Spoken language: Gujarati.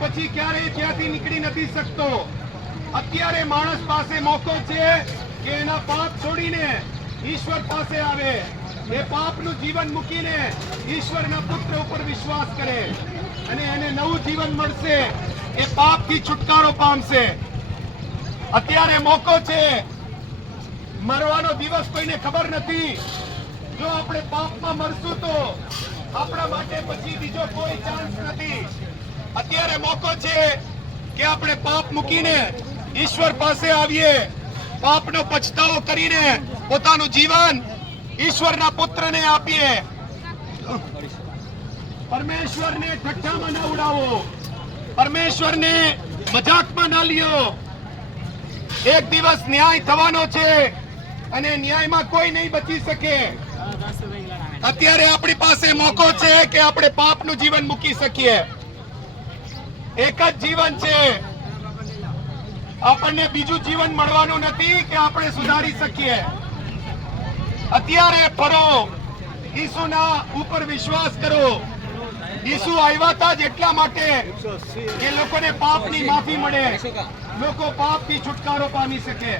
પછી ક્યારેય ત્યાંથી નીકળી નથી શકતો. અત્યારે માણસ પાસે મોકો છે કે એના પાપ છોડીને ઈશ્વર પાસે આવે, એ પાપનું જીવન મૂકીને ઈશ્વરના પુત્ર ઉપર વિશ્વાસ કરે અને એને નવું જીવન મળશે, એ પાપથી છુટકારો પામશે. અત્યારે મોકો છે. મરવાનો દિવસ કોઈને ખબર નથી. જો આપણે પાપમાં મરશું તો આપણા માટે પછી બીજો કોઈ ચાન્સ નથી. અત્યારે મોકો છે કે આપણે પાપ મૂકીને ઈશ્વર પાસે આવીએ, પાપનો પછતાવો કરીને પોતાનું જીવન ઈશ્વરના પુત્રને આપીએ. પરમેશ્વરને ઠઠ્ઠામાં ન ઉડાવો, પરમેશ્વરને મજાકમાં ન લ્યો. એક દિવસ ન્યાય થવાનો છે અને ન્યાયમાં કોઈ નહીં બચી શકે. અત્યારે આપણી પાસે મોકો છે કે આપણે પાપનું જીવન મૂકી શકીએ. એક જ જીવન છે. આપણને બીજું જીવન મળવાનું નથી કે આપણે સુધારી શકીએ. અત્યારે ફરો, ઈસુના ઉપર વિશ્વાસ કરો. ઈસુ આવ્યા હતા જ એટલા માટે કે લોકોને પાપની માફી મળે, લોકો પાપથી છુટકારો પામી શકે.